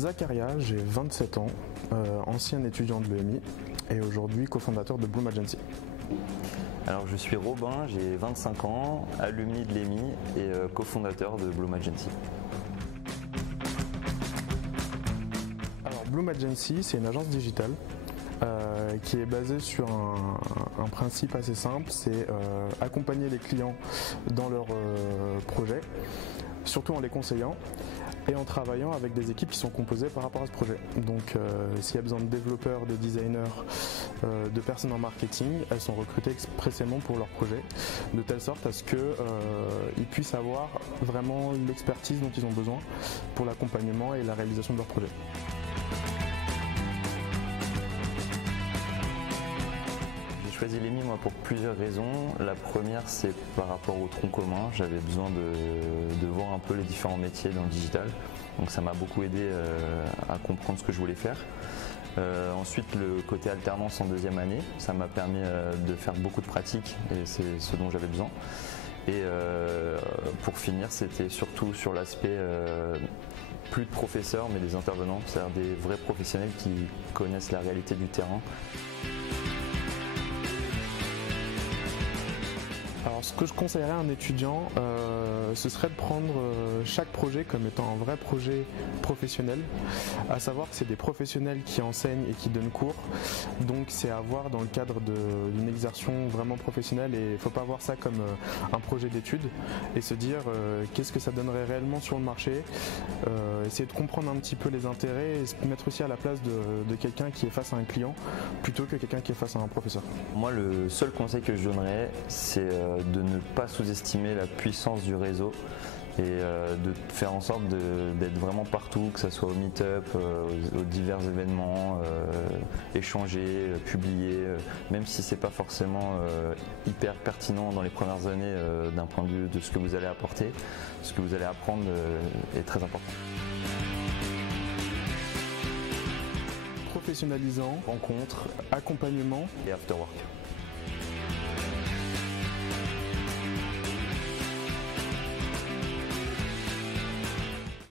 Zacharia, j'ai 27 ans, ancien étudiant de l'EMI et aujourd'hui cofondateur de Bloom Agency. Alors je suis Robin, j'ai 25 ans, alumni de l'EMI et cofondateur de Bloom Agency. Alors Bloom Agency, c'est une agence digitale qui est basée sur un principe assez simple, c'est accompagner les clients dans leurs projets, surtout en les conseillant et en travaillant avec des équipes qui sont composées par rapport à ce projet. Donc s'il y a besoin de développeurs, de designers, de personnes en marketing, elles sont recrutées expressément pour leur projet, de telle sorte à ce qu'ils puissent avoir vraiment l'expertise dont ils ont besoin pour l'accompagnement et la réalisation de leur projet. J'ai choisi l'EMI moi pour plusieurs raisons. La première, c'est par rapport au tronc commun. J'avais besoin de voir un peu les différents métiers dans le digital. Donc ça m'a beaucoup aidé à comprendre ce que je voulais faire. Ensuite, le côté alternance en deuxième année, ça m'a permis de faire beaucoup de pratiques et c'est ce dont j'avais besoin. Et pour finir, c'était surtout sur l'aspect plus de professeurs mais des intervenants, c'est-à-dire des vrais professionnels qui connaissent la réalité du terrain. Alors ce que je conseillerais à un étudiant, ce serait de prendre chaque projet comme étant un vrai projet professionnel, à savoir que c'est des professionnels qui enseignent et qui donnent cours, donc c'est à voir dans le cadre d'une exercice vraiment professionnelle et il ne faut pas voir ça comme un projet d'études et se dire qu'est-ce que ça donnerait réellement sur le marché, essayer de comprendre un petit peu les intérêts et se mettre aussi à la place de quelqu'un qui est face à un client plutôt que quelqu'un qui est face à un professeur. Moi, le seul conseil que je donnerais, c'est de ne pas sous-estimer la puissance du réseau et de faire en sorte d'être vraiment partout, que ce soit au meet-up, aux divers événements, échanger, publier, même si c'est pas forcément hyper pertinent dans les premières années d'un point de vue de ce que vous allez apporter, ce que vous allez apprendre est très important. Professionnalisant, rencontre, accompagnement Et after work.